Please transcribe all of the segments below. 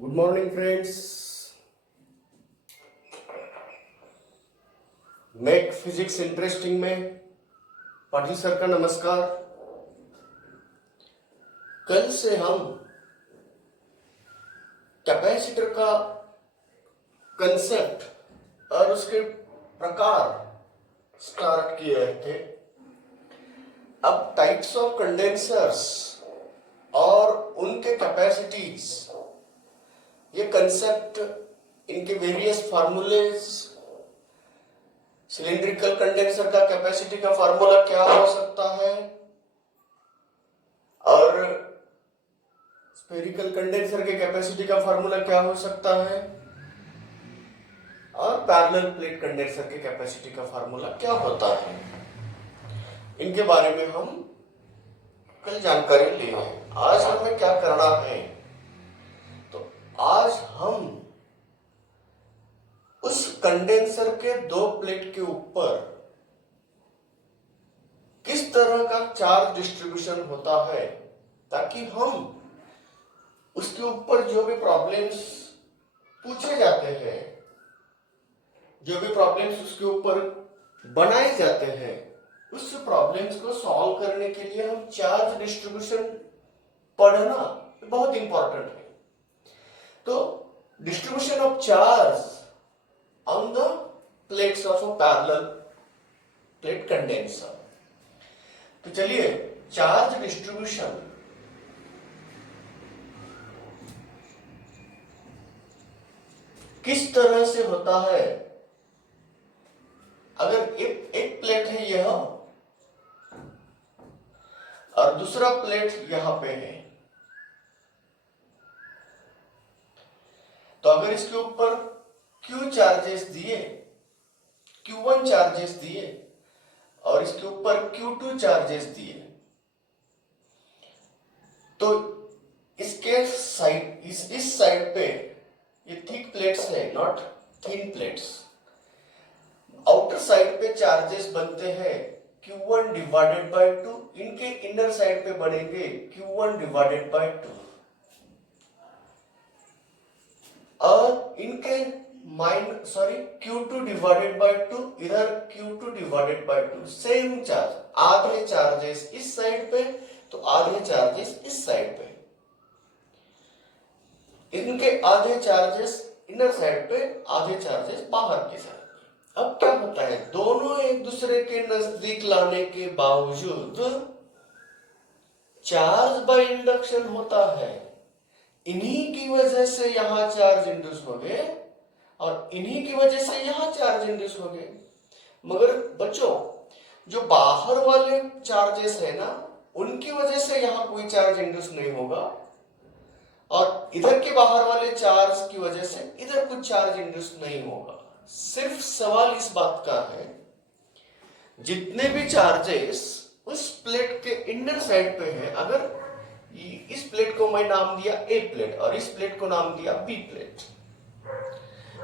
Good morning friends. Make physics interesting में Patil sir का नमस्कार। कल से हम कैपेसिटर का कंसेप्ट और उसके प्रकार स्टार्ट किए रहे थे। अब टाइप्स ऑफ कंडेंसर्स और उनके कैपेसिटीज, ये कंसेप्ट, इनके वेरियस फार्मूलेज, सिलिंड्रिकल कंडेंसर का कैपेसिटी का फार्मूला क्या हो सकता है और स्फेरिकल कंडेंसर के कैपेसिटी का फार्मूला क्या हो सकता है और पैरेलल प्लेट कंडेंसर के कैपेसिटी का फार्मूला क्या होता है, इनके बारे में हम कल जानकारी ली है। आज हमें क्या करना है, तो आज हम उस कंडेंसर के दो प्लेट के ऊपर किस तरह का चार्ज डिस्ट्रीब्यूशन होता है, ताकि हम उसके ऊपर जो भी प्रॉब्लम्स पूछे जाते हैं, जो भी प्रॉब्लम्स उसके ऊपर बनाए जाते हैं, उस प्रॉब्लम्स को सॉल्व करने के लिए हम चार्ज डिस्ट्रीब्यूशन पढ़ना बहुत इंपॉर्टेंट है। तो distribution of charge on the plates of a parallel plate condenser। तो चलिए, चार्ज डिस्ट्रीब्यूशन किस तरह से होता है। अगर एक प्लेट है यह और दूसरा प्लेट यहां पे है, तो अगर इसके ऊपर Q चार्जेस दिए, Q1 चार्जेस दिए और इसके ऊपर Q2 चार्जेस दिए, तो इसके साइड, इस साइड पे ये थिक प्लेट्स है, not thin plates. Outer side पे चार्जेस बनते हैं Q1 डिवाइडेड बाय 2, इनके इनर साइड पे बनेंगे Q1 डिवाइडेड बाय 2 और इनके Q2 डिवाइडेड बाय 2, इधर Q2 divided by 2, same charge. आधे चार्जेस इस साइड पे तो आधे चार्जेस इस साइड पे, इनके आधे चार्जेस इनर साइड पे, आधे चार्जेस बाहर की साइड पे। अब क्या होता है, दोनों एक दूसरे के नजदीक लाने के बावजूद चार्ज बाय इंडक्शन होता है। इन्हीं की वजह से यहां चार्ज इंड्यूस हो गए और इन्हीं की वजह से यहां चार्ज इंड्यूस हो गए। मगर बच्चों, जो बाहर वाले चार्जेस है ना, उनकी वजह से यहां कोई चार्ज इंड्यूस नहीं होगा और इधर के बाहर वाले चार्ज की वजह से इधर कुछ चार्ज इंड्यूस नहीं होगा। सिर्फ सवाल इस बात का है, जितने भी चार्जेस उस प्लेट के इनर साइड पे है, अगर इस प्लेट को मैं नाम दिया ए प्लेट और इस प्लेट को नाम दिया बी प्लेट,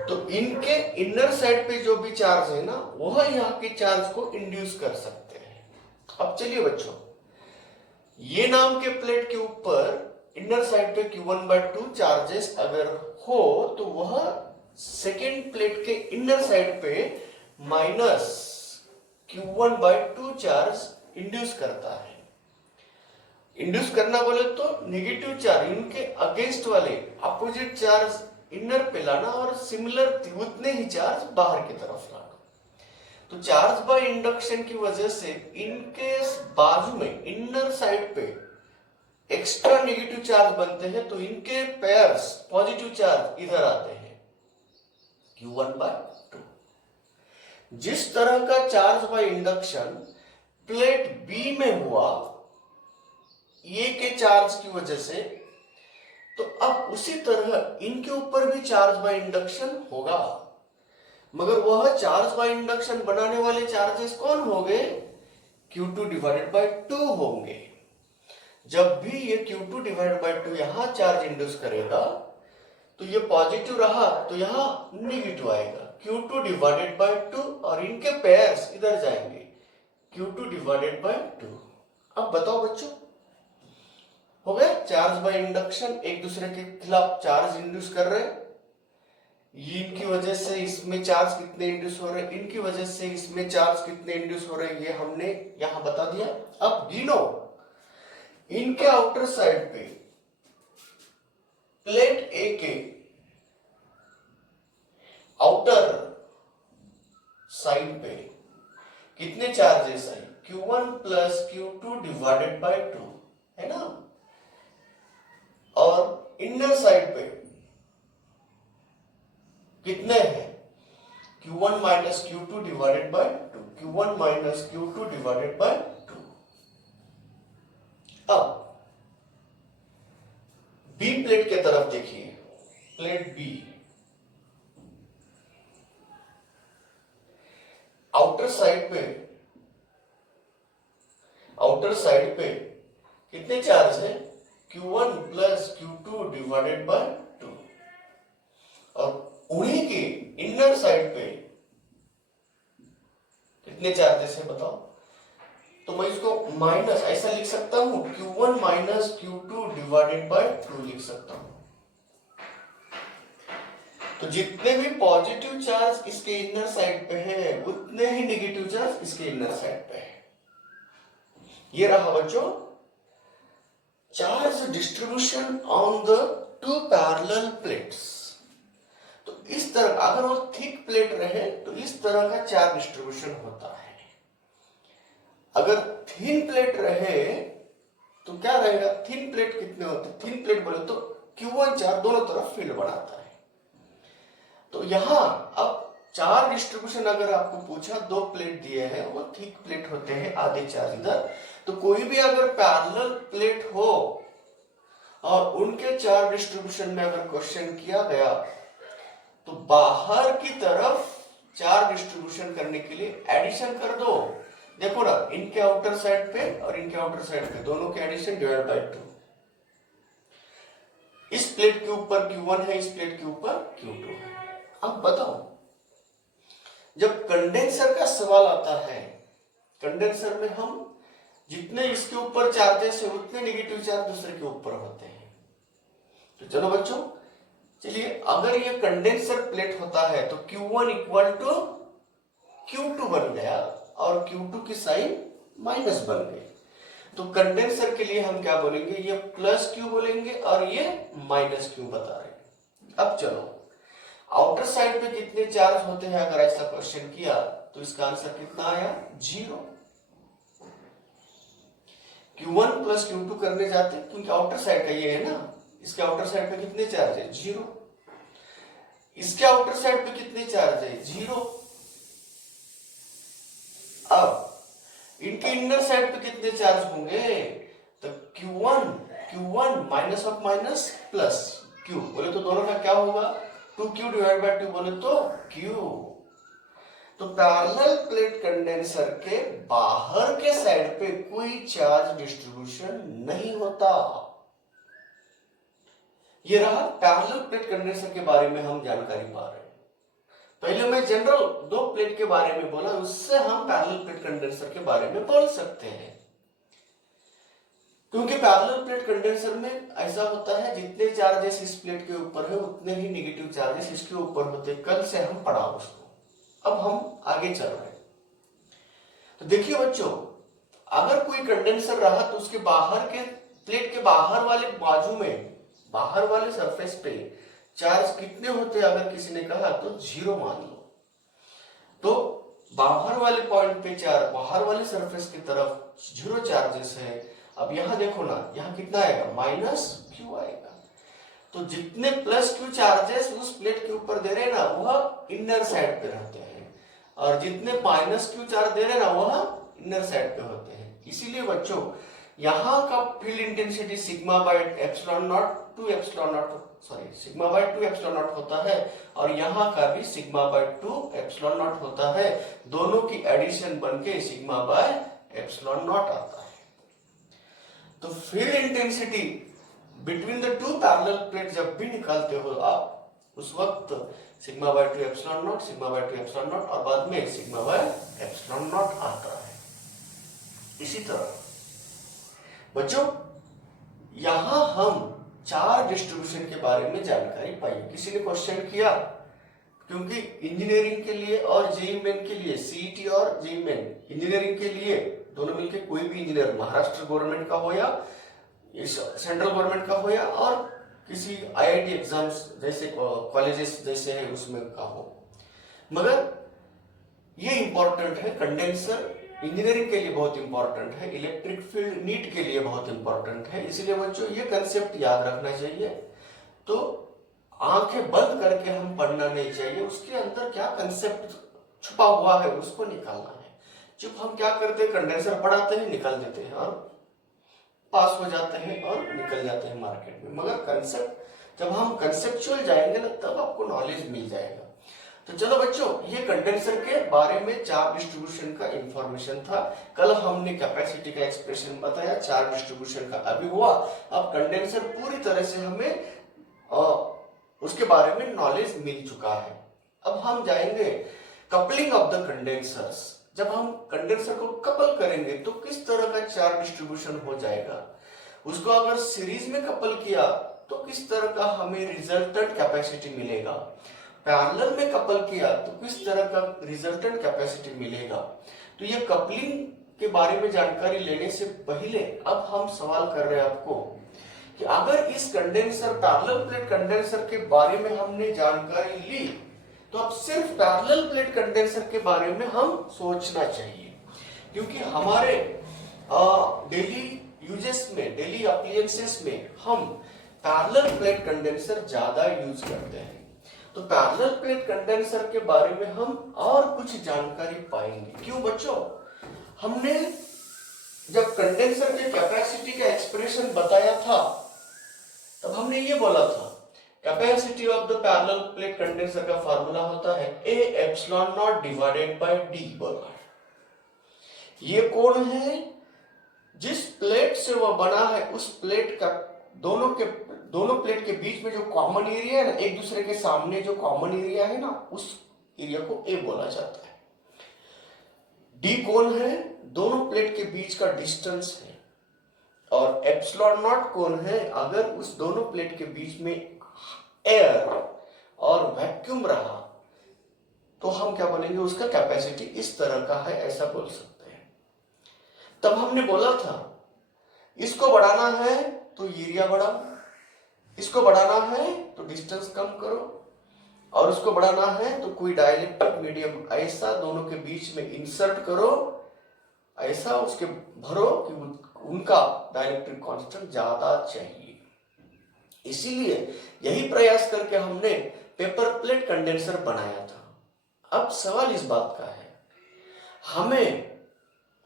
तो इनके इनर साइड पे जो भी चार्ज है ना, वह यहाँ के चार्ज को इंड्यूस कर सकते हैं। अब चलिए बच्चों, ये नाम के प्लेट के ऊपर इनर साइड पे Q1/2 चार्जेस अगर हो, तो वह सेकेंड प्लेट के इनर साइड पे माइनस Q1/2 चार्ज इंड्यूस करता है। इंड्यूस करना बोले तो नेगेटिव चार्ज, इनके अगेंस्ट वाले अपोजिट चार्ज इनर पे लाना और सिमिलर उतने ही चार्ज बाहर की तरफ लाना। तो चार्ज बाय इंडक्शन की वजह से इनके बाजू में इनर साइड पे एक्स्ट्रा नेगेटिव चार्ज बनते हैं, तो इनके पेयर्स पॉजिटिव चार्ज इधर आते हैं Q1/2। जिस तरह का charge by induction plate B में हुआ ये के चार्ज की वजह से, तो अब उसी तरह इनके ऊपर भी चार्ज बाय इंडक्शन होगा। मगर वह चार्ज बाय इंडक्शन बनाने वाले चार्जेस कौन होंगे? Q2 डिवाइडेड बाय 2 होंगे। जब भी ये Q2 डिवाइडेड बाय 2 यहां चार्ज इंड्यूस करेगा, तो ये पॉजिटिव रहा तो यहां नेगेटिव आएगा Q2 डिवाइडेड बाय 2 और इनके पेयर्स इधर जाएंगे Q2 डिवाइडेड बाय 2। अब बताओ बच्चों, हो गया? चार्ज बाय इंडक्शन, एक दूसरे के खिलाफ चार्ज इंड्यूस कर रहे हैं। ये इनकी वजह से इसमें चार्ज कितने इंड्यूस हो रहे हैं, इनकी वजह से इसमें चार्ज कितने इंड्यूस हो रहे हैं, ये हमने यहां बता दिया। अब गिनो, इनके आउटर साइड पे प्लेट ए के आउटर साइड पे कितने चार्जेस है, Q1 plus Q2 divided by 2, है ना। और इनर साइड पे कितने हैं, Q1 minus Q2 divided by 2, Q1 minus Q2 divided by 2। अब बी प्लेट के तरफ देखिए, प्लेट बी आउटर साइड पे कितने चार्ज है, Q1 plus Q2 divided by 2। और उन्हीं के इनर साइड पे कितने चार्जेस है बताओ। तो मैं इसको माइनस ऐसा लिख सकता हूं, Q1 minus Q2 divided by 2 लिख सकता हूं। तो जितने भी पॉजिटिव चार्ज इसके इनर साइड पे है, उतने ही नेगेटिव चार्ज इसके इनर साइड पे है। ये रहा बच्चों charge distribution on the two parallel plates. तो इस तरह, अगर वो थिक प्लेट रहे तो इस तरह का चार्ज डिस्ट्रीब्यूशन होता है। अगर थिन प्लेट रहे तो क्या रहेगा, थिन प्लेट कितने होते हैं, थिन प्लेट बोले तो Q1 चार्ज दोनों तरफ फील्ड बनाता है। तो यहां अब चार्ज डिस्ट्रीब्यूशन अगर आपको पूछा, दो प्लेट दिए हैं, वो थिक प्लेट होते हैं, आधे चार्ज इधर। तो कोई भी अगर पैरेलल प्लेट हो और उनके चार्ज डिस्ट्रीब्यूशन में अगर क्वेश्चन किया गया तो बाहर की तरफ चार्ज डिस्ट्रीब्यूशन करने के लिए एडिशन कर दो। देखो ना, इनके आउटर साइड पे और इनके आउटर साइड पे दोनों के एडिशन डिवाइड बाय 2। इस प्लेट के ऊपर Q1 है, इस प्लेट के ऊपर Q2 है। अब बताओ, जब कंडेंसर का सवाल आता है, कंडेंसर में हम जितने इसके ऊपर चार्जेस है उतने नेगेटिव चार्ज दूसरे के ऊपर होते हैं। तो चलो बच्चों, चलिए अगर ये कंडेंसर प्लेट होता है तो Q1 इक्वल टू Q2 बन गया और Q2 की साइन माइनस बन गई। तो कंडेंसर के लिए हम क्या बोलेंगे, ये प्लस Q बोलेंगे और ये माइनस Q बता रहे हैं। अब चलो, आउटर साइड पे कितने चार्ज होते हैं, अगर ऐसा क्वेश्चन किया तो इसका आंसर कितना आया, 0। Q1 प्लस Q2 करने जाते हैं क्योंकि आउटर साइड का ये है ना, इसके आउटर साइड पे कितने चार्ज है, 0। इसके आउटर साइड पे कितने चार्ज है, 0। अब इनके इनर साइड पे कितने चार्ज होंगे, तो Q1 minus of minus plus Q बोले तो दोनों का क्या होगा, 2Q डिवाइड बाय 2 बोले तो Q। तो पैरेलल प्लेट कंडेंसर के बाहर के साइड पे कोई चार्ज डिस्ट्रीब्यूशन नहीं होता। ये रहा पैरेलल प्लेट कंडेंसर के बारे में हम जानकारी पा रहे हैं। पहले मैं जनरल दो प्लेट के बारे में बोला, उससे हम पैरेलल प्लेट कंडेंसर के बारे में बोल सकते हैं। क्योंकि पैरेलल प्लेट कंडेंसर में ऐसा होता है, जितने चार्जेस इस प्लेट के ऊपर है उतने ही नेगेटिव चार्जेस इसके ऊपर होते हैं। कल से हम पढ़ा उसको, अब हम आगे चल रहे हैं। तो देखिए बच्चों, अगर कोई कंडेंसर रहा तो उसके बाहर के प्लेट के बाहर वाले बाजू में, बाहर वाले सरफेस पे चार्ज कितने होते हैं, अगर किसी ने कहा तो 0 मान लो। तो बाहर वाले पॉइंट पे चार्ज, बाहर वाले सरफेस की तरफ 0 चार्जेस है। अब यहां देखो ना, यहां कितना आएगा, माइनस Q आएगा। तो जितने प्लस Q चार्जेस उस प्लेट के ऊपर दे रहे हैं ना, वह इनर साइड पे रहते हैं, और जितने माइनस Q चार्ज दे रहे हैं ना, वह इनर साइड पे होते हैं। इसीलिए बच्चों, यहां का field intensity sigma by epsilon naught to epsilon naught, sorry sigma by 2 epsilon naught होता है, और यहां का भी सिग्मा बाय 2 एप्सिलॉन नॉट होता है। दोनों की एडिशन बनके सिग्मा बाय एप्सिलॉन नॉट आता है। तो field intensity between the two parallel plate जब भी निकालते हो आप, उस वक्त sigma by 2 epsilon not, sigma by 2 epsilon not और बाद में सिग्मा बाय एप्सिलॉन नॉट आता है। इसी तरह बच्चों, यहां हम चार्ज डिस्ट्रीब्यूशन के बारे में जानकारी पाई। किसी ने क्वेश्चन किया, क्योंकि इंजीनियरिंग के लिए और जेईई मेन के लिए, सीईटी और जेईई मेन इंजीनियरिंग के लिए दोनों मिलके, कोई भी इंजीनियर महाराष्ट्र गवर्नमेंट का हो या सेंट्रल गवर्नमेंट का हो या और किसी आईआईटी एग्जाम्स जैसे कॉलेजेस जैसे है उसमें का हो, मगर ये इंपॉर्टेंट है। कंडेंसर इंजीनियरिंग के लिए बहुत इंपॉर्टेंट है, इलेक्ट्रिक फील्ड नीट के लिए बहुत इंपॉर्टेंट है, इसलिए बच्चों ये कंसेप्ट याद रखना चाहिए। तो आंखें बंद करके हम पढ़ना नहीं चाहिए, उसके अंदर क्या कंसेप्ट छुपा हुआ है उसको निकालना है। चुप हम क्या करते हैं, कंडेंसर पढ़ाते हैं, निकाल देते हैं और पास हो जाते हैं और निकल जाते हैं मार्केट में। मगर कंसेप्ट, जब हम कंसेप्चुअल जाएंगे ना, तब आपको नॉलेज मिल जाएगा। तो चलो बच्चों, ये कंडेंसर के बारे में चार्ज डिस्ट्रीब्यूशन का इंफॉर्मेशन था। कल हमने कैपेसिटी का एक्सप्रेशन बताया, चार्ज डिस्ट्रीब्यूशन का अभी हुआ। अब कंडेंसर पूरी तरह से हमें उसके बारे में नॉलेज मिल चुका है। अब हम जाएंगे कपलिंग ऑफ द कंडेंसर्स। जब हम कंडेंसर को कपल करेंगे तो किस तरह का चार्ज डिस्ट्रीब्यूशन हो जाएगा, उसको अगर सीरीज में कपल किया तो किस तरह का हमें रिजल्टेंट कैपेसिटी मिलेगा, पैरेलल में कपल किया तो किस तरह का रिजल्टेंट कैपेसिटी मिलेगा। तो ये कपलिंग के बारे में जानकारी लेने से पहले अब हम सवाल कर रहे हैं आपको कि अगर इस कंडेंसर, पैरेलल प्लेट कंडेंसर के बारे में हमने जानकारी ली, तो अब सिर्फ पैरेलल प्लेट कंडेंसर के बारे में हम सोचना चाहिए, क्योंकि हमारे डेली यूजेस में, डेली अप्लायंसेस में हम पैरेलल प्लेट कंडेंसर ज्यादा यूज करते हैं। तो पैरेलल प्लेट कंडेंसर के बारे में हम और कुछ जानकारी पाएंगे। क्यों बच्चों, हमने जब कंडेंसर के कैपेसिटी का एक्सप्रेशन बताया था, तब हमने ये बोला था capacity of the parallel plate condenser का फार्मूला होता है A epsilon not divided by D बोला। ये कौन है, जिस प्लेट से वह बना है उस प्लेट का दोनों प्लेट के बीच में जो कॉमन एरिया है ना, एक दूसरे के सामने जो कॉमन एरिया है ना, उस एरिया को A बोला जाता है। D कौन है, दोनों प्लेट के बीच का डिस्टेंस है। और एप्सिलॉन नॉट कौन है, अगर उस दोनों प्लेट के बीच में एयर और वैक्यूम रहा तो हम क्या बोलेंगे, उसका कैपेसिटी इस तरह का है, ऐसा बोल सकते हैं। तब हमने बोला था इसको बढ़ाना है तो एरिया बढ़ाओ, इसको बढ़ाना है तो डिस्टेंस कम करो, और उसको बढ़ाना है तो कोई डाइलेक्ट्रिक मीडियम ऐसा दोनों के बीच में इंसर्ट करो, ऐसा उसके भरो कि उनका डाइलेक्ट्रिक कांस्टेंट ज्यादा चाहिए। इसीलिए यही प्रयास करके हमने पेपर प्लेट कंडेंसर बनाया था। अब सवाल इस बात का है, हमें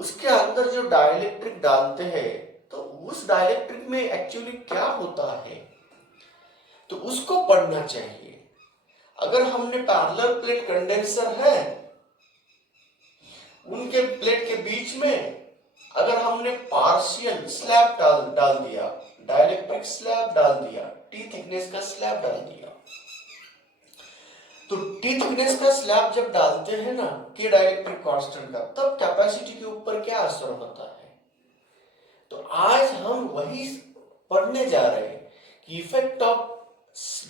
उसके अंदर जो डाइलेक्ट्रिक डालते हैं तो उस डाइलेक्ट्रिक में एक्चुअली क्या होता है, तो उसको पढ़ना चाहिए। अगर हमने पैरेलल प्लेट कंडेंसर है, उनके प्लेट के बीच में अगर हमने पार्शियल स्लैब डाल दिया, डाइलेक्ट्रिक स्लैब डाल दिया, टी थिकनेस का स्लैब डाल दिया, तो टी थिकनेस का स्लैब जब डालते हैं ना के डाइलेक्ट्रिक कांस्टेंट का, तब कैपेसिटी के ऊपर क्या असर होता है। तो आज हम वही पढ़ने जा रहे हैं कि effect of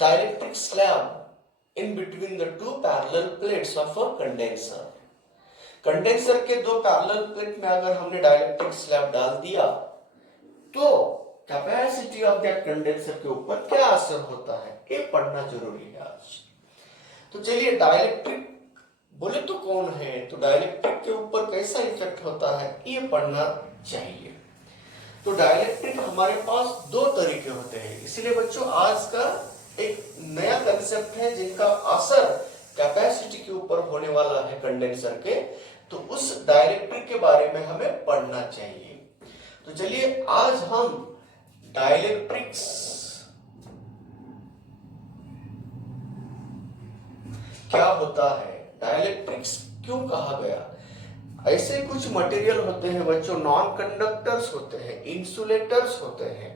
dielectric slab in between the two parallel plates of a condenser. Condenser के दो पैरेलल प्लेट में अगर हमने डाइलेक्ट्रिक स्लैब डाल दिया तो कैपेसिटी ऑफ दैट कंडेंसर के ऊपर क्या असर होता है, ये पढ़ना जरूरी है आज। तो चलिए, डाइलेक्ट्रिक बोले तो कौन है, तो डाइलेक्ट्रिक के ऊपर कैसा इफेक्ट होता है ये पढ़ना चाहिए। तो डाइलेक्ट्रिक हमारे पास दो तरीके होते हैं, इसलिए बच्चों आज का एक नया कंसेप्ट है जिनका असर कैपेसिटी के ऊपर होने वाला है कंडेंसर के, तो उस डाइलेक्ट्रिक के बारे में हमें पढ़ना चाहिए। तो चलिए, आज हम डाइलेक्ट्रिक्स क्या होता है, डाइलेक्ट्रिक्स क्यों कहा गया। ऐसे कुछ मटेरियल होते हैं बच्चों, नॉन कंडक्टर्स होते हैं, इंसुलेटर्स होते हैं।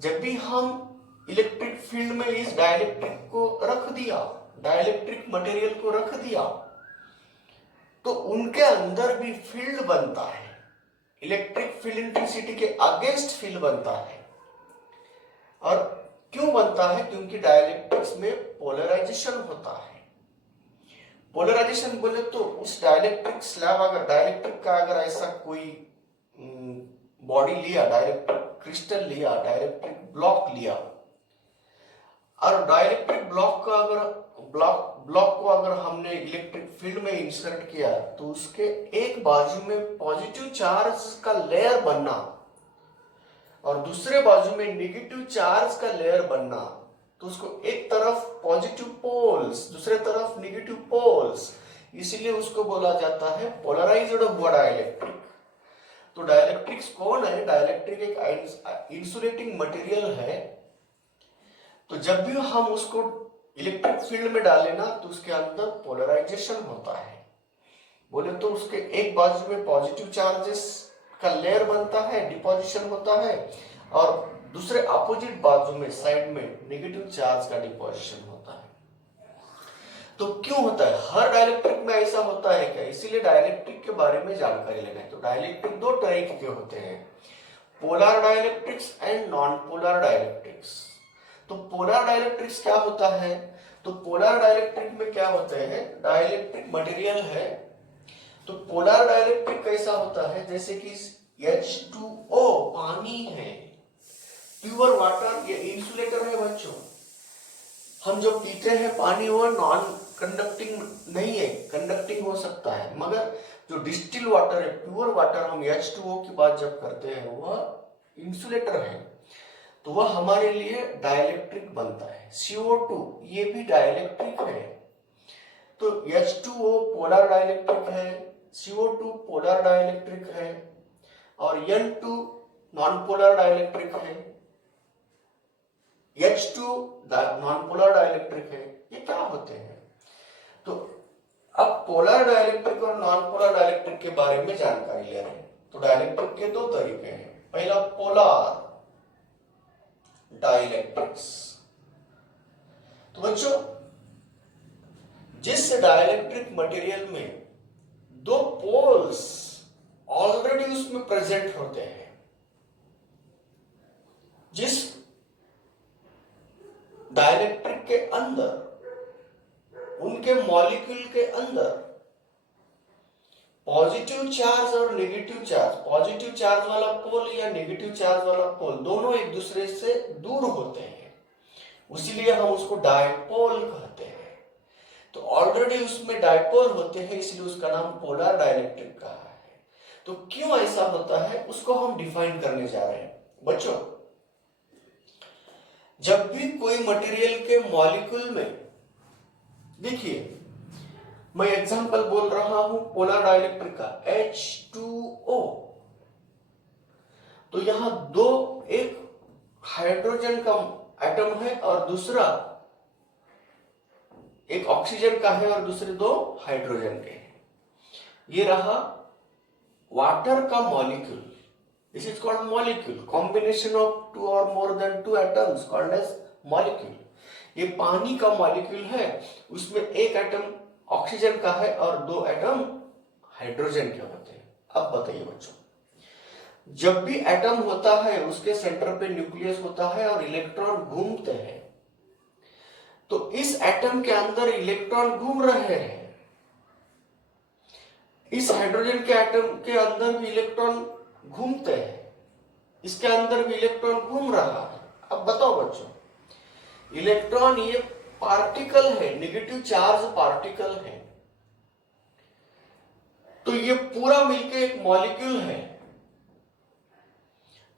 जब भी हम इलेक्ट्रिक फील्ड में इस डाइलेक्ट्रिक को रख दिया, डाइलेक्ट्रिक मटेरियल को रख दिया, तो उनके अंदर भी फील्ड बनता है, इलेक्ट्रिक फील्ड इंटेंसिटी के अगेंस्ट फील्ड बनता है। और क्यों बनता है? क्योंकि डाइलेक्ट्रिक्स में पोलराइजेशन होता है। पोलराइजेशन बोले तो उस डाइलेक्ट्रिक स्लैब, अगर डाइलेक्ट्रिक का अगर ऐसा कोई बॉडी लिया, डाइलेक्ट्रिक क्रिस्टल लिया, डाइलेक्ट्रिक ब्लॉक लिया, और डाइलेक्ट्रिक ब्लॉक का अगर ब्लॉक को अगर हमने इलेक्ट्रिक फील्ड में इंसर्ट किया तो उसके एक बाजू में पॉजिटिव चार्ज का लेयर बनना और दूसरे बाजू में नेगेटिव चार्ज का लेयर बनना, तो उसको एक तरफ पॉजिटिव पोल्स, दूसरे तरफ नेगेटिव पोल्स, इसीलिए उसको बोला जाता है पोलराइज्ड हुआ डाइलेक्ट्रिक। तो डाइलेक्ट्रिक्स कौन है? डाइलेक्ट्रिक एक इंसुलेटिंग मटेरियल है। तो जब भी हम उसको इलेक्ट्रिक फील्ड में डालें ना तो उसके अंदर पोलराइजेशन होता है। बोले तो उसके एक बाजू में पॉजिटिव चार्जेस का लेयर बनता है, डिपोजिशन होता है, और दूसरे अपोजिट बाजू में साइड में नेगेटिव चार्ज का डिपोजिशन होता है। तो क्यों होता है? हर डाइलेक्ट्रिक में ऐसा होता है क्या? इसीलिए डाइलेक्ट्रिक के बारे में जानकारी लेना है। तो डाइलेक्ट्रिक दो तरह के होते हैं, polar dielectrics and non polar dielectrics. तो पोलर डाइलेक्ट्रिक्स क्या होता है? तो पोलर डाइलेक्ट्रिक में क्या होते हैं? डाइलेक्ट्रिक मटेरियल है। तो पोलर डाइलेक्ट्रिक कैसा होता है? जैसे कि H2O पानी है, प्योर वाटर, ये इंसुलेटर है बच्चों। हम जो पीते हैं पानी वो नॉन कंडक्टिंग नहीं है, कंडक्टिंग हो सकता है, मगर जो डिस्टिल वाटर है, प्योर वाटर, हम H2O की बात जब करते हैं वह इंसुलेटर है। तो वह हमारे लिए डाइलेक्ट्रिक बनता है। CO2 ये भी डाइलेक्ट्रिक है। तो H2O पोलर डाइलेक्ट्रिक है, CO2 पोलर डाइलेक्ट्रिक है, और N2 नॉन पोलर डाइलेक्ट्रिक है, H2 नॉन पोलर डाइलेक्ट्रिक है। ये क्या होते हैं? तो अब पोलर डाइलेक्ट्रिक और नॉन पोलर डाइलेक्ट्रिक के बारे में जानकारी ले रहे हैं। तो डाइलेक्ट्रिक के दो तरीके हैं। पहला पोलर डाइलेक्ट्रिक्स। तो बच्चों, जिस डाइलेक्ट्रिक मटेरियल में दो पोल्स ऑलरेडी उसमें प्रेजेंट होते हैं, जिस डाइलेक्ट्रिक के अंदर, उनके मॉलिक्यूल के अंदर पॉजिटिव चार्ज और नेगेटिव चार्ज, पॉजिटिव चार्ज वाला पोल या नेगेटिव चार्ज वाला पोल दोनों एक दूसरे से दूर होते हैं, उसीलिए हम उसको डायपोल कहते हैं। तो ऑलरेडी उसमें डायपोल होते हैं, इसलिए उसका नाम पोलर डाइलेक्ट्रिक कहा है। तो क्यों ऐसा होता है उसको हम डिफाइन करने जा रहे हैं। बच्चों, जब भी कोई मटेरियल के मॉलिक्यूल में, देखिए मैं एग्जांपल बोल रहा हूं पोलर डाइलेक्ट्रिक का, H2O, तो यहां दो, एक हाइड्रोजन का एटम है और दूसरा एक ऑक्सीजन का है और दूसरे दो हाइड्रोजन के हैं। ये रहा वाटर का molecule. This is called molecule, combination of two और more than two atoms called as molecule. ये पानी का मॉलिक्यूल है, उसमें एक एटम ऑक्सीजन का है और दो एटम हाइड्रोजन के होते हैं। अब बताइए बच्चों, जब भी एटम होता है उसके सेंटर पे न्यूक्लियस होता है और इलेक्ट्रॉन घूमते हैं। तो इस एटम के अंदर इलेक्ट्रॉन घूम रहे हैं, इस हाइड्रोजन के एटम के अंदर भी इलेक्ट्रॉन घूमते हैं, इसके अंदर भी इलेक्ट्रॉन घूम रहा है। अब बताओ बच्चों, इलेक्ट्रॉन ये पार्टिकल है, नेगेटिव चार्ज पार्टिकल है, तो ये पूरा मिलके एक मॉलिक्यूल है।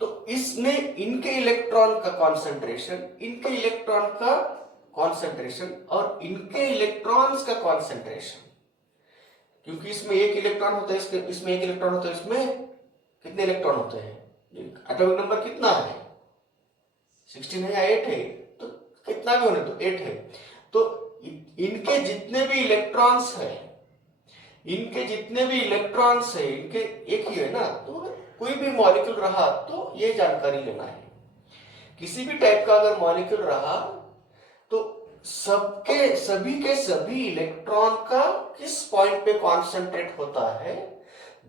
तो इसमें इनके इलेक्ट्रॉन का कॉन्सेंट्रेशन, इनके इलेक्ट्रॉन का कॉन्सेंट्रेशन और इनके इलेक्ट्रॉन्स का कॉन्सेंट्रेशन, क्योंकि इसमें एक इलेक्ट्रॉन होता है, इसमें एक इलेक्ट्रॉन होता है, इसमें कितने इलेक्ट्रॉन होते हैं? एटॉमिक नंबर कितना है? 16 है या 8 है? तो कितना भी होने तो 8 है। तो इनके जितने भी इलेक्ट्रॉन्स है, इनके जितने भी इलेक्ट्रॉन्स है, इनके एक ही है ना। तो कोई भी मॉलिक्यूल रहा तो ये जानकारी लेना है। किसी भी टाइप का अगर मॉलिक्यूल रहा तो सभी के सभी इलेक्ट्रॉन का किस पॉइंट पे कॉन्सेंट्रेट होता है,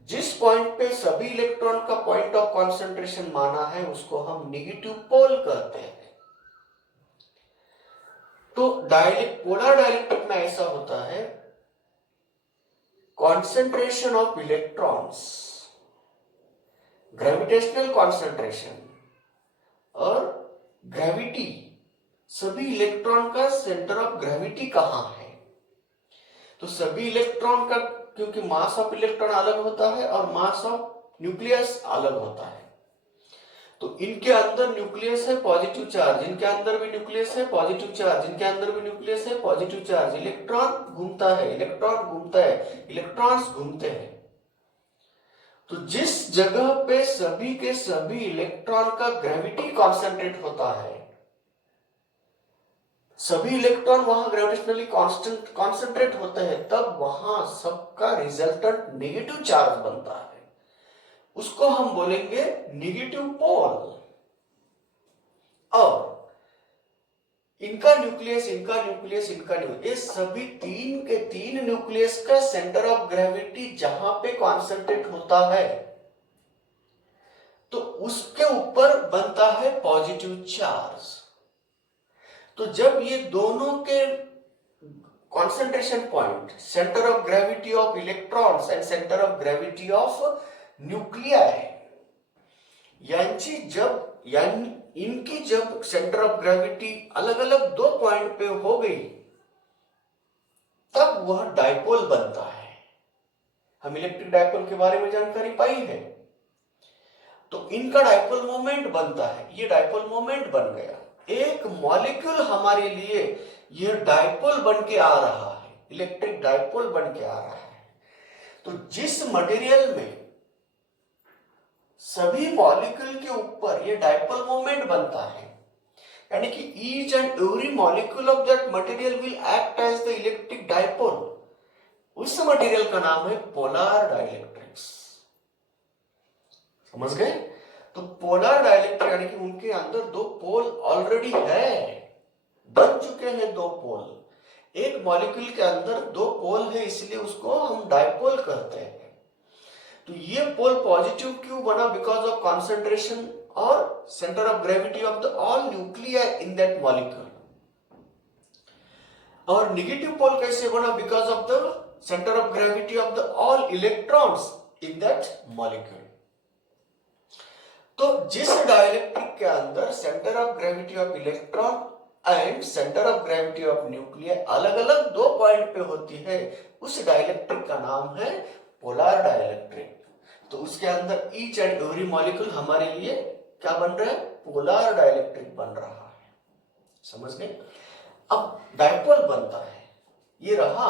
जिस पॉइंट पे सभी इलेक्ट्रॉन का पॉइंट ऑफ कॉन्सेंट्रेशन माना है उसको हम नेगेटिव पोल कहते हैं। तो पोलर डाइलेक्ट्रिक में ऐसा होता है, concentration of electrons, gravitational concentration और ग्रेविटी, सभी इलेक्ट्रॉन का सेंटर ऑफ ग्रेविटी कहां है। तो सभी इलेक्ट्रॉन का, क्योंकि मास ऑफ इलेक्ट्रॉन अलग होता है और मास ऑफ न्यूक्लियस अलग होता है, तो इनके अंदर न्यूक्लियस है पॉजिटिव चार्ज, इनके अंदर भी न्यूक्लियस है पॉजिटिव चार्ज, इनके अंदर भी न्यूक्लियस है पॉजिटिव चार्ज, इलेक्ट्रॉन घूमता है, इलेक्ट्रॉन घूमता है, इलेक्ट्रॉन्स घूमते हैं। तो जिस जगह पे सभी के सभी इलेक्ट्रॉन का ग्रेविटी कॉन्सेंट्रेट होता है, सभी इलेक्ट्रॉन वहां ग्रेविटेशनली कॉन्सेंट्रेट होते हैं, तब वहां सबका रिजल्टेंट नेगेटिव चार्ज बनता है, उसको हम बोलेंगे नेगेटिव पोल। और इनका न्यूक्लियस, इनका न्यूक्लियस, इनका न्यूक्लियस, ये सभी तीन के तीन न्यूक्लियस का सेंटर ऑफ ग्रेविटी जहां पे कॉन्सेंट्रेट होता है, तो उसके ऊपर बनता है पॉजिटिव चार्ज। तो जब ये दोनों के concentration point, centre of gravity of electrons and centre of gravity of nuclei, इनकी जब सेंटर ऑफ ग्रेविटी अलग अलग दो पॉइंट पे हो गई, तब वह डाइपोल बनता है। हम इलेक्ट्रिक डाइपोल के बारे में जानकारी पाई है। तो इनका डाइपोल मोमेंट बनता है, ये डाइपोल मोमेंट बन गया। एक मॉलिक्यूल हमारे लिए ये डाइपोल बन के आ रहा है, इलेक्ट्रिक डाइपोल बन के आ रहा है। तो जिस मटेरियल में सभी मॉलिक्यूल के ऊपर ये डाइपोल मोमेंट बनता है, यानी कि each and every molecule of that material will act as the electric dipole, उस मटेरियल का नाम है पोलर डाइलेक्ट्रिक्स। समझ गए? तो पोलर डाइलेक्ट्रिक यानी कि उनके अंदर दो पोल ऑलरेडी है, बन चुके हैं दो पोल। एक मॉलिक्यूल के अंदर दो पोल है, इसलिए उसको हम डाइपोल कहते हैं। तो ये पोल पॉजिटिव क्यों बना? बिकॉज ऑफ कॉन्सेंट्रेशन और centre of gravity of the all nuclei in that molecule. और नेगेटिव पोल कैसे बना? Because of the centre of gravity of the all electrons in that molecule. तो जिस डाइलेक्ट्रिक के अंदर centre of gravity of electron and centre of gravity of nuclear अलग अलग दो पॉइंट पे होती है, उस डाइलेक्ट्रिक का नाम है पोलर डाइलेक्ट्रिक। तो उसके अंदर ईच एंड एवरी मॉलिक्यूल हमारे लिए क्या बन रहा है? पोलर डाइलेक्ट्रिक बन रहा है। समझ गए? अब डाइपोल बनता है, ये रहा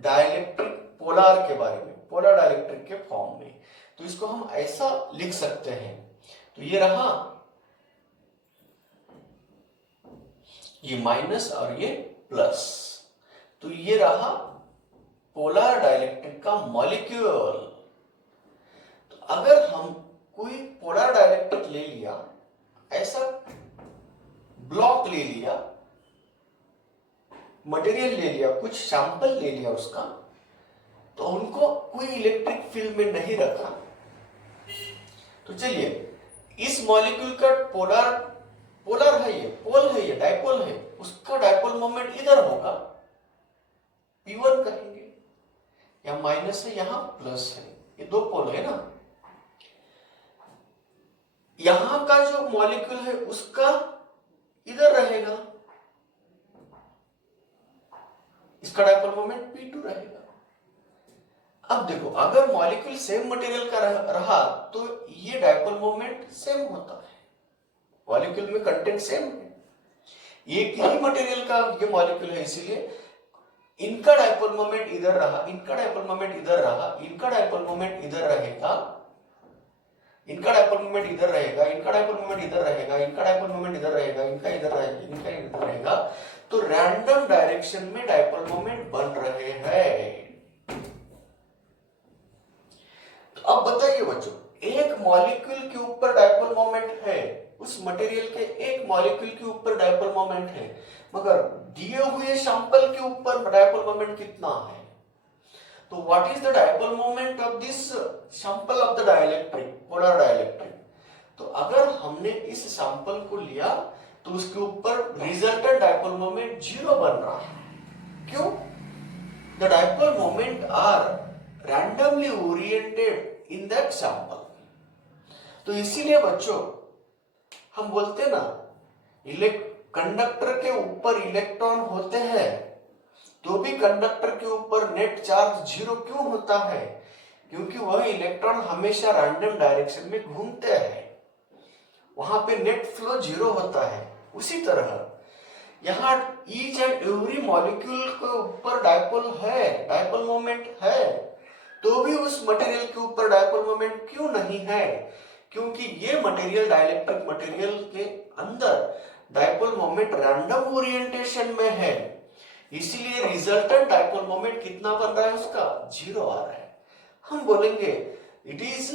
डाइलेक्ट्रिक पोलर के बारे में, पोलर डाइलेक्ट्रिक के फॉर्म में। तो इसको हम ऐसा लिख सकते हैं, तो ये रहा, ये माइनस और ये प्लस, तो ये रहा पोलर डाइलेक्ट्रिक का मॉलिक्यूल। तो अगर हम कोई पोलर डाइलेक्ट्रिक ले लिया, ऐसा ब्लॉक ले लिया, मटेरियल ले लिया, कुछ सैंपल ले लिया उसका, तो उनको कोई इलेक्ट्रिक फील्ड में नहीं रखा, तो चलिए इस मॉलिक्यूल का पोलर है, ये पोल है, ये डाइपोल है, उसका डाइपोल मोमेंट इधर होगा, P1 कहेंगे, या माइनस है, यहां प्लस है, ये दो पोल है ना। यहां का जो मॉलिक्यूल है उसका इधर रहेगा, इसका डाइपोल मोमेंट P2 रहेगा। अब देखो, अगर मॉलिक्यूल सेम मटेरियल का रहा तो ये डाइपोल मोमेंट सेम होता है, मॉलिक्यूल में कंटेंट सेम है, एक ही मटेरियल का ये मॉलिक्यूल है, इसीलिए इनका डाइपोल मोमेंट इधर रहा, इनका डाइपोल मोमेंट इधर रहा, इनका डाइपोल मोमेंट इधर रहेगा, इनका डाइपोल मोमेंट इधर रहेगा, इनका डाइपोल मोमेंट इधर रहेगा, इनका डाइपोल मोमेंट इधर रहेगा, इनका इधर रहेगा, इनका इधर रहेगा। तो रैंडम डायरेक्शन में डाइपोल मोमेंट बन रहे हैं। तो अब बताइए बच्चों, एक मॉलिक्यूल के ऊपर डाइपोल मोमेंट है, उस मटेरियल के एक मॉलिक्यूल के ऊपर डाइपोल मोमेंट है, मगर दिए हुए सैंपल के ऊपर डाइपोल मोमेंट कितना है? तो what is the dipole moment of this sample of the dielectric, polar dielectric? तो अगर हमने इस सैंपल को लिया तो उसके ऊपर रिजल्टेंट डाइपोल मोमेंट 0 बन रहा है। क्यों? The dipole moment are randomly oriented in that sample. तो इसीलिए बच्चों हम बोलते ना, कंडक्टर के ऊपर इलेक्ट्रॉन होते हैं तो भी कंडक्टर के ऊपर नेट चार्ज 0 क्यों होता है? क्योंकि वह इलेक्ट्रॉन हमेशा रैंडम डायरेक्शन में घूमते हैं, वहां पे नेट फ्लो 0 होता है। उसी तरह यहाँ ईच एंड एवरी मॉलिक्यूल के ऊपर डाइपोल है, डाइपोल मोमेंट है, तो भी उस मटेरियल के ऊपर डाइपोल मोमेंट क्यों नहीं है? क्योंकि ये मटेरियल डाइलेक्ट्रिक मटेरियल के अंदर डाइपोल मोमेंट रैंडम ओरिएंटेशन में है, इसीलिए रिजल्टेंट डाइपोल मोमेंट कितना बन रहा है? उसका 0 आ रहा है। हम बोलेंगे it is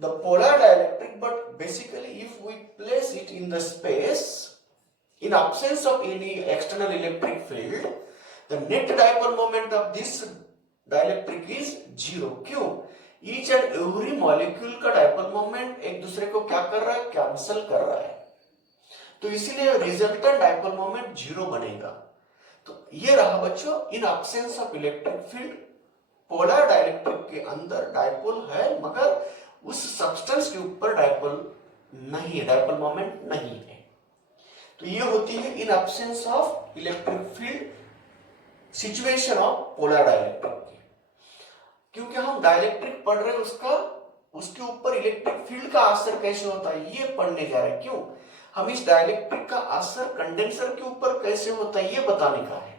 the polar dielectric, but basically if we place it in the space in absence of any external electric field, the net dipole moment of this dielectric is 0. क्यों? Each and every molecule का dipole moment एक दूसरे को क्या कर रहा है? Cancel कर रहा है। तो इसीलिए रिजल्टेंट डाइपोल मोमेंट 0 बनेगा। तो ये रहा बच्चों, in absence of electric field polar dielectric के अंदर डाइपोल है, मगर उस सब्सटेंस के ऊपर डाइपोल नहीं है, डाइपोल मोमेंट नहीं है। तो ये होती है in absence of electric field situation of polar dielectric. क्योंकि हम डाइलेक्ट्रिक पढ़ रहे हैं, उसके ऊपर इलेक्ट्रिक फील्ड का असर कैसे होता है ये पढ़ने जा रहे हैं। क्यों? हम इस डाइलेक्ट्रिक का असर कंडेंसर के ऊपर कैसे होता है ये बताने का है।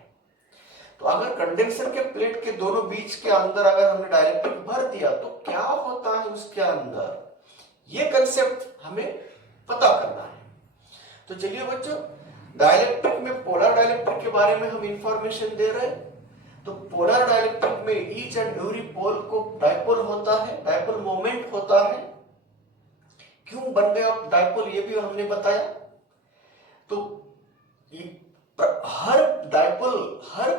तो अगर कंडेंसर के प्लेट के दोनों बीच के अंदर अगर हमने डाइलेक्ट्रिक भर दिया तो क्या होता है उसके अंदर, ये कंसेप्ट हमें पता करना है। तो चलिए बच्चों, डाइलेक्ट्रिक में पोलर डाइलेक्ट्रिक के बारे में हम इंफॉर्मेशन दे रहे हैं। तो पोलर डाइलेक्ट्रिक में ईच एंड एवरी पोल को डाइपोल होता है, डाइपोल मोमेंट होता है। क्यों बन गया डाइपोल ये भी हमने बताया। तो हर डाइपोल, हर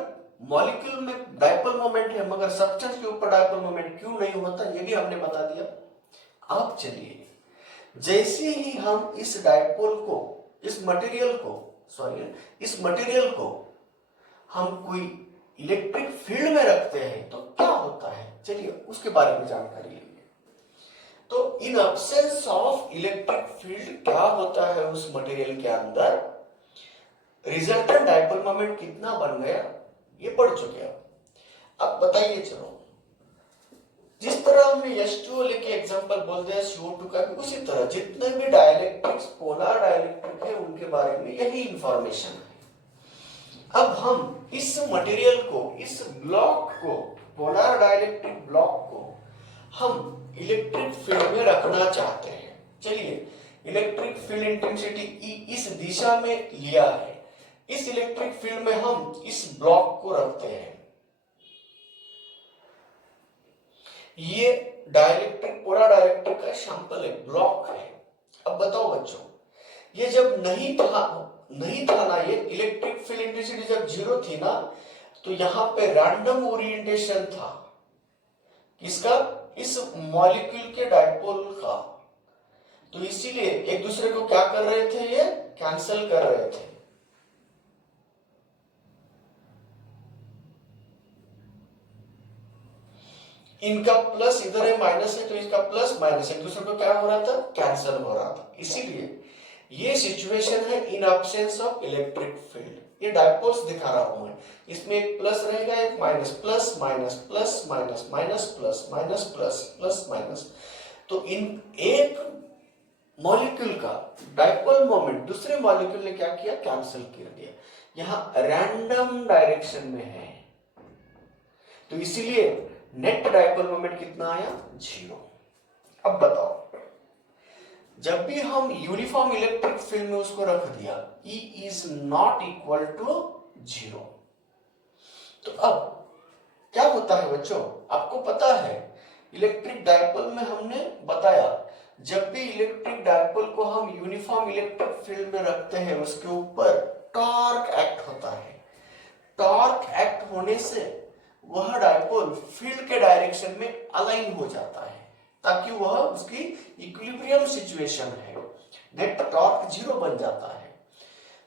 मॉलिक्यूल में डाइपोल मोमेंट है, मगर सब्सटेंस के ऊपर डाइपोल मोमेंट क्यों नहीं होता ये भी हमने बता दिया। अब चलिए, जैसे ही हम इस डाइपोल को, इस मटेरियल को हम कोई इलेक्ट्रिक फील्ड में रखते हैं तो क्या होता है, चलिए उसके बारे में जानकारी लेंगे। तो in absence of electric field क्या होता है उस मटेरियल के अंदर, रिजल्टेंट डाइपोल मोमेंट कितना बन गया ये पढ़ चुके हैं। अब बताइए, चलो जिस तरह हमने H2O लेके एग्जांपल बोल दिया CO2 का भी, उसी तरह जितने भी डाइलेक्ट्रिक्स पोलर डाइलेक्ट्रिक है उनके बारे में यही इंफॉर्मेशन है। अब हम इस मटेरियल को, इस ब्लॉक को, पोलर डाइलेक्ट्रिक ब्लॉक को हम इलेक्ट्रिक फील्ड में रखना चाहते हैं। चलिए, इलेक्ट्रिक फील्ड इंटेंसिटी E इस दिशा में लिया है, इस इलेक्ट्रिक फील्ड में हम इस ब्लॉक को रखते हैं। ये डाइलेक्ट्रिक, पोलर डाइलेक्ट्रिक का सैंपल है, ब्लॉक है। अब बताओ बच्चों, ये जब नहीं था ना, ये इलेक्ट्रिक फील्ड इंटेंसिटी जब 0 थी ना, तो यहां पे रैंडम ओरिएंटेशन था किसका? इस मॉलिक्यूल के डाइपोल का। तो इसीलिए एक दूसरे को क्या कर रहे थे, ये कैंसिल कर रहे थे। इनका प्लस इधर है, माइनस है, तो इसका प्लस माइनस एक दूसरे को क्या हो रहा था? कैंसिल हो रहा था। इसीलिए ये सिचुएशन है in absence of electric field. ये डाइपोल्स दिखा रहा हूं मैं, इसमें एक प्लस रहेगा, एक minus, plus minus plus minus minus plus minus plus plus minus. तो इन एक मॉलिक्यूल का डाइपोल मोमेंट दूसरे मॉलिक्यूल ने क्या किया? कैंसिल कर दिया। यहां रैंडम डायरेक्शन में है, तो इसीलिए नेट डाइपोल मोमेंट कितना आया? 0। अब बताओ, जब भी हम यूनिफॉर्म इलेक्ट्रिक फील्ड में उसको रख दिया, E is not equal to 0। तो अब क्या होता है बच्चों, आपको पता है इलेक्ट्रिक डाइपोल में हमने बताया, जब भी इलेक्ट्रिक डाइपोल को हम यूनिफॉर्म इलेक्ट्रिक फील्ड में रखते हैं उसके ऊपर टॉर्क एक्ट होता है। टॉर्क एक्ट होने से वह डाइपोल फील्ड के डायरेक्शन में अलाइन हो जाता है, ताकि वह उसकी इक्विलिब्रियम सिचुएशन है, नेट टॉर्क 0 बन जाता है।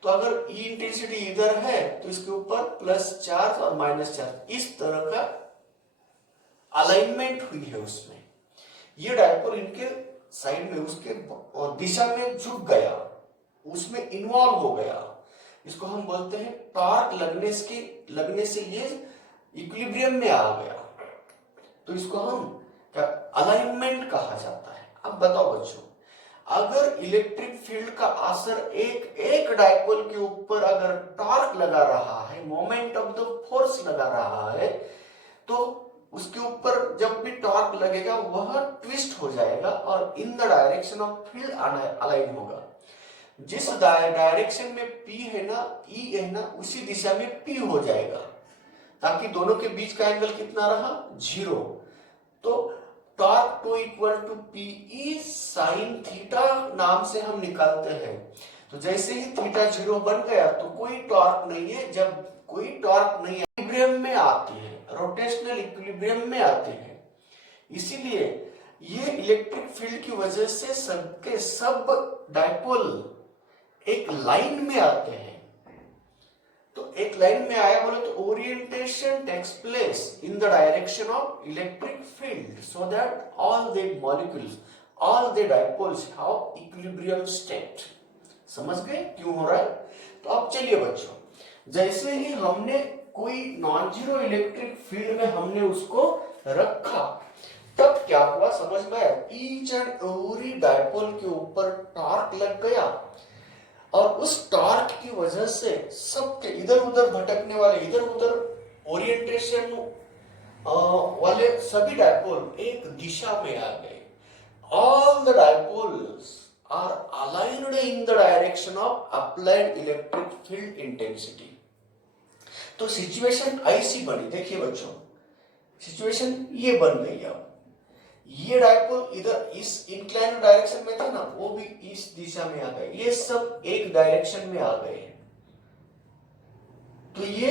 तो अगर ई इंटेंसिटी इधर है तो इसके ऊपर प्लस चार्ज और माइनस चार्ज, इस तरह का अलाइनमेंट हुई है उसमें। ये डायपोल इनके साइड में उसके दिशा में झुक गया, उसमें इन्वॉल्व हो गया। इसको हम बोलते हैं टॉर्क लगने से ये इक्विलिब्रियम में आ गया, तो इसको हम अलाइनमेंट कहा जाता है। अब बताओ बच्चों, अगर इलेक्ट्रिक फील्ड का असर एक डायपोल के ऊपर अगर टॉर्क लगा रहा है, मोमेंट ऑफ द फोर्स लगा रहा है, तो उसके ऊपर जब भी टॉर्क लगेगा वह ट्विस्ट हो जाएगा और इन the direction of field align होगा। जिस डायरेक्शन में P है ना, E है ना, उसी दिशा में P हो जाएगा, ताकि दोनों के बीच का एंगल कितना रहा, 0। तो torque to equal to PE sine theta नाम से हम निकालते हैं। तो जैसे ही थीटा 0 बन गया तो कोई टॉर्क नहीं है। जब कोई टॉर्क नहीं है, इक्विलिब्रियम में आती है, रोटेशनल इक्विलिब्रियम में आते हैं। इसीलिए ये इलेक्ट्रिक फील्ड की वजह से सबके सब डायपोल एक लाइन में आते हैं। तो एक लाइन में आया बोले तो orientation takes place in the direction of electric field, so that all the molecules, all the dipoles have equilibrium state. समझ गए क्यों हो रहा है? तो अब चलिए बच्चों, जैसे ही हमने कोई नॉन जीरो इलेक्ट्रिक फील्ड में हमने उसको रखा, तब क्या हुआ समझ में आया? ईच एंड एवरी डायपोल के ऊपर टॉर्क लग गया और उस टॉर्क की वजह से सबके इधर उधर भटकने वाले, इधर उधर ओरिएंटेशन वाले सभी डायपोल एक दिशा में आ गए। All the dipoles are aligned in the direction of applied electric field intensity. तो सिचुएशन ऐसी बनी, देखिए बच्चों, सिचुएशन ये बन गई। अब ये डायपोल इधर इस इंक्लाइन डायरेक्शन में था ना, वो भी इस दिशा में आ गए, ये सब एक डायरेक्शन में आ गए। तो ये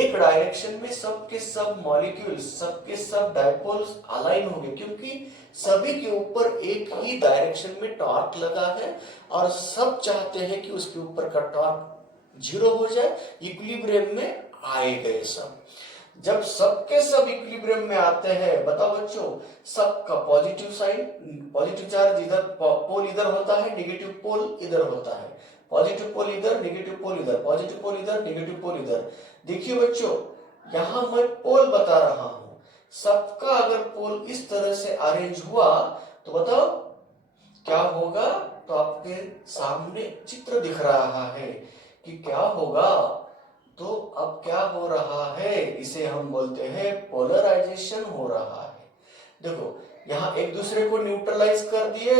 एक डायरेक्शन में सबके सब मॉलिक्यूल्स, सबके सब डायपोल्स अलाइन हो गए, क्योंकि सभी के ऊपर एक ही डायरेक्शन में टॉर्क लगा है और सब चाहते हैं कि उसके ऊपर का टॉर्क 0 हो जाए, इक्विलिब्रियम में आए गए सब। जब सबके सब इक्विलिब्रियम में आते हैं, बताओ बच्चों, सबका पॉजिटिव साइन, पॉजिटिव चार्ज इधर, पोल इधर होता है, नेगेटिव पोल इधर होता है, पॉजिटिव पोल इधर, नेगेटिव पोल इधर, पॉजिटिव पोल इधर, नेगेटिव पोल इधर। देखिए बच्चों, यहां मैं पोल बता रहा हूं, सबका अगर पोल इस तरह से अरेंज हुआ तो बताओ क्या होगा? तो आपके सामने चित्र दिख रहा है कि क्या होगा। तो अब क्या हो रहा है, इसे हम बोलते हैं पोलराइजेशन हो रहा है। देखो, यहाँ एक दूसरे को न्यूट्रलाइज कर दिए,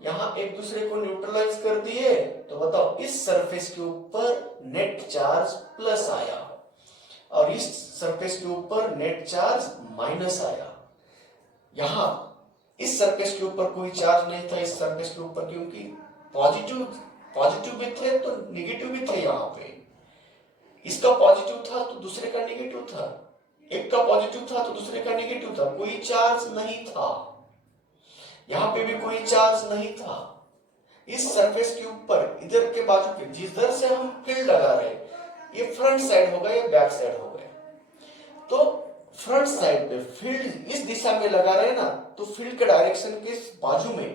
यहाँ एक दूसरे को न्यूट्रलाइज कर दिए, तो बताओ इस सरफेस के ऊपर नेट चार्ज प्लस आया और इस सरफेस के ऊपर नेट चार्ज माइनस आया। यहाँ इस सरफेस के ऊपर कोई चार्ज नहीं था, इस सरफेस के ऊपर, क्योंकि पॉजिटिव भी थे तो निगेटिव भी थे। यहाँ पे इसका पॉजिटिव था तो दूसरे का नेगेटिव था, एक का पॉजिटिव था तो दूसरे का नेगेटिव था, कोई चार्ज नहीं था। यहाँ पे भी कोई चार्ज नहीं था। इस सरफेस के ऊपर इधर के बाजू पे जिधर से हम फील्ड लगा रहे, ये फ्रंट साइड हो गया, ये बैक साइड हो गया। तो फ्रंट साइड पे फील्ड इस दिशा में लगा रहे ना, तो फील्ड के डायरेक्शन के बाजू में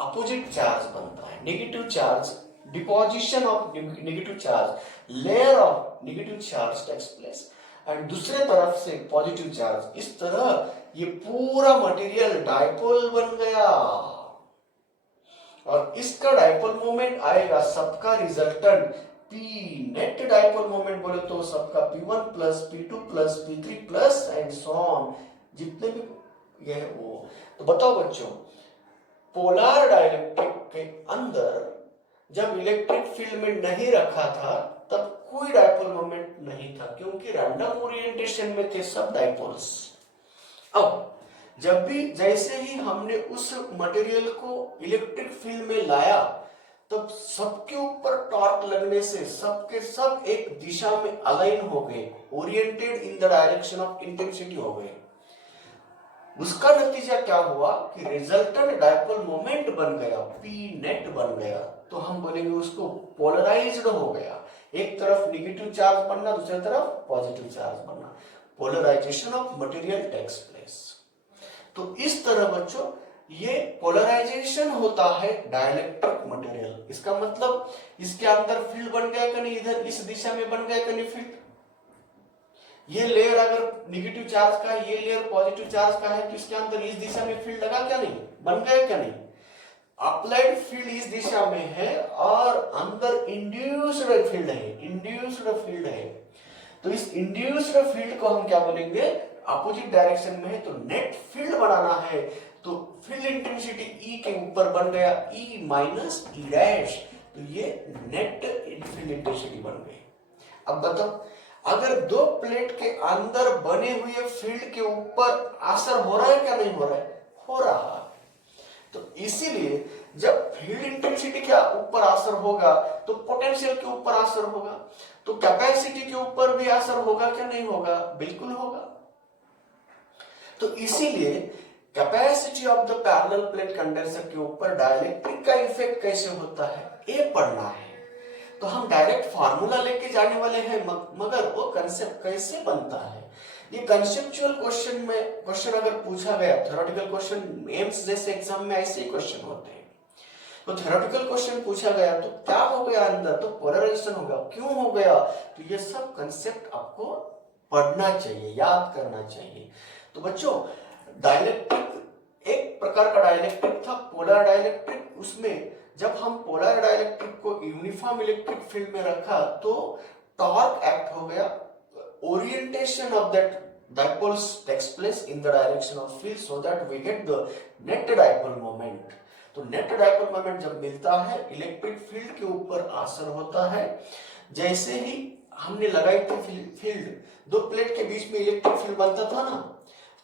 अपोजिट चार्ज बनता है, negative charge, deposition of negative charge, layer of negative charge takes place, and दूसरे तरफ से पॉजिटिव चार्ज। इस तरह ये पूरा मटेरियल डायपोल बन गया और इसका डायपोल मोमेंट आएगा, सबका resultant P net dipole moment बोले तो सबका P1 plus P2 plus P3 plus and so on, जितने भी ये है वो। तो बताओ बच्चों, पोलर डाइलेक्ट्रिक के अंदर जब इलेक्ट्रिक फील्ड में नहीं रखा था तब कोई डायपोल मोमेंट नहीं था, क्योंकि रैंडम ओरिएंटेशन में थे सब डायपोल्स। अब जब भी जैसे ही हमने उस मटेरियल को इलेक्ट्रिक फील्ड में लाया, तब सबके ऊपर टॉर्क लगने से सबके सब एक दिशा में अलाइन हो गए, oriented in the direction of intensity हो गए। उसका नतीजा क्या हुआ कि रिजल्टेंट डायपोल मोमेंट बन गया, P नेट बन गया। तो हम बोलेंगे उसको पोलराइज्ड हो गया, एक तरफ नेगेटिव चार्ज बनना, दूसरी तरफ पॉजिटिव चार्ज बनना, polarization of material takes place. तो इस तरह बच्चों ये पोलराइजेशन होता है डाइलेक्ट्रिक मटेरियल। इसका मतलब इसके अंदर फील्ड बन गया कि नहीं, इधर इस दिशा में बन गया कि नहीं फील्ड। ये लेयर अगर नेगेटिव चार्ज का है, ये लेयर पॉजिटिव चार्ज का है, तो इसके अंदर इस दिशा में फील्ड लगा क्या नहीं, बन गया क्या नहीं। अप्लाइड फील्ड इस दिशा में है और अंदर इंड्यूस्ड फील्ड है, इंड्यूस्ड फील्ड है। तो इस इंड्यूस्ड फील्ड को हम क्या बोलेंगे, अपोजिट डायरेक्शन में है तो नेट फील्ड बनाना है, तो फील्ड इंटेंसिटी E के ऊपर बन गया E माइनस E डैश, तो ये नेट फील्ड इंटेंसिटी बन गई। अब बताओ अगर दो प्लेट के अंदर बने हुए फील्ड के ऊपर असर हो रहा है क्या नहीं हो रहा है, हो रहा है। तो इसीलिए जब फील्ड इंटेंसिटी के ऊपर असर होगा तो पोटेंशियल के ऊपर असर होगा, तो कैपेसिटी के ऊपर भी असर होगा क्या नहीं होगा, बिल्कुल होगा। तो इसीलिए capacity of the parallel plate condenser के ऊपर डाइलेक्ट्रिक का इफेक्ट कैसे होता है ये पढ़ना है। तो हम डायरेक्ट फार्मूला लेके जाने वाले हैं, मगर वो कंसेप्ट कैसे बनता है, ये कंसेप्चुअल क्वेश्चन अगर पूछा गया, थ्योरेटिकल क्वेश्चन एम्स जैसे एग्जाम में ऐसे ही क्वेश्चन होते हैं। तो थ्योरेटिकल क्वेश्चन पूछा गया तो क्या हो गया अंदर, तो पोलराइजेशन होगा, क्यों हो गया, तो ये सब कंसेप्ट आपको पढ़ना चाहिए, याद करना चाहिए। तो बच्चों डाइलेक्ट्रिक एक प्रकार का डाइलेक्ट्रिक था, पोलर डाइलेक्ट्रिक। उसमें जब हम पोलर डाइलेक्ट्रिक को यूनिफॉर्म इलेक्ट्रिक फील्ड में रखा तो टॉर्क एक्ट हो गया, orientation of that dipoles takes place in the direction of field so that we get the net dipole moment. तो नेट डाइपोल मोमेंट जब मिलता है इलेक्ट्रिक फील्ड के ऊपर असर होता है। जैसे ही हमने लगाई थी फील्ड, दो प्लेट के बीच में इलेक्ट्रिक फील्ड बनता था ना,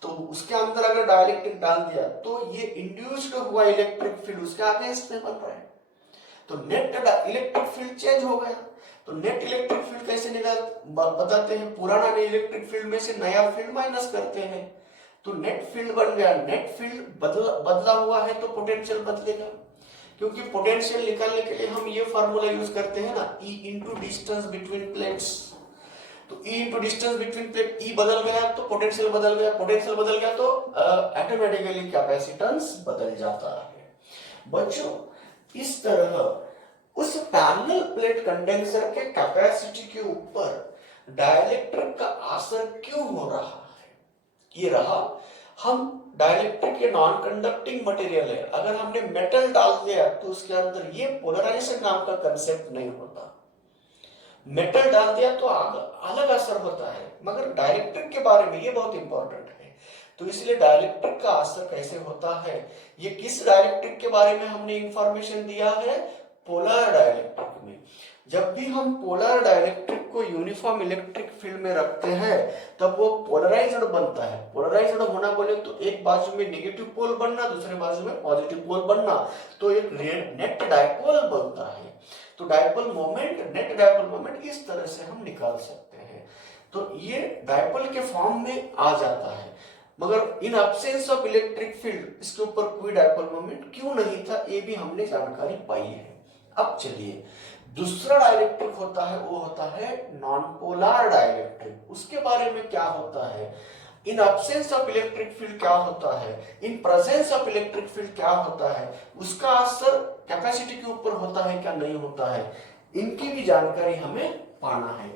तो उसके अंदर अगर डाइलेक्ट्रिक डाल दिया तो ये इंड्यूस्ड हुआ इलेक्ट्रिक फील्ड उसके अगेंस्ट में बन रहा है, तो नेट इलेक्ट्रिक फील्ड चेंज हो गया। तो नेट इलेक्ट्रिक फील्ड कैसे निकाल बताते हैं, पुराना इलेक्ट्रिक फील्ड में से नया फील्ड माइनस करते हैं, तो नेट फील्ड बन गया। नेट फील्ड बदला हुआ है तो पोटेंशियल बदलेगा, क्योंकि पोटेंशियल निकालने के लिए हम ये फार्मूला यूज करते हैं ना, E into distance between plates. तो E into distance between plate, E बदल गया तो पोटेंशियल बदल गया, पोटेंशियल बदल गया तो ऑटोमेटिकली कैपेसिटेंस बदल जाता है। बच्चों इस तरह उस पैरेलल प्लेट कंडेंसर के कैपेसिटी के ऊपर डाइलेक्ट्रिक का असर क्यों हो रहा है, ये रहा। हम डाइलेक्ट्रिक के नॉन कंडक्टिंग मटेरियल है, अगर हमने मेटल डाल दिया तो उसके अंदर ये पोलराइजेशन नाम का कंसेप्ट नहीं होता। मेटल डाल दिया तो अलग असर होता है, मगर डाइलेक्ट्रिक के बारे में ये बहुत इंपॉर्टेंट है। तो इसलिए डाइलेक्ट्रिक का असर कैसे होता है, ये किस डाइलेक्ट्रिक के बारे में हमने इंफॉर्मेशन दिया है, पोलर डाइलेक्ट्रिक में। जब भी हम पोलर डाइलेक्ट्रिक को यूनिफॉर्म इलेक्ट्रिक फील्ड में रखते हैं तब वो पोलराइज्ड बनता है। पोलराइज्ड होना बोले तो एक बाजू में नेगेटिव पोल बनना, दूसरे बाजू में पॉजिटिव पोल बनना, तो एक नेट डाइपोल बनता है। तो dipole moment, net dipole moment इस तरह से हम निकाल सकते हैं। तो ये डाइपोल के फॉर्म में आ जाता है, मगर in absence of electric field इसके ऊपर कोई डाइपोल मोमेंट क्यों नहीं था, ये भी हमने जानकारी पाई है। अब चलिए दूसरा डाइलेक्ट्रिक होता है, वो होता है नॉन पोलर डाइलेक्ट्रिक। उसके बारे में क्या होता है, in absence of electric field क्या होता है, in presence of electric field क्या होता है, उसका असर कैपेसिटी के ऊपर होता है क्या नहीं होता है, इनकी भी जानकारी हमें पाना है।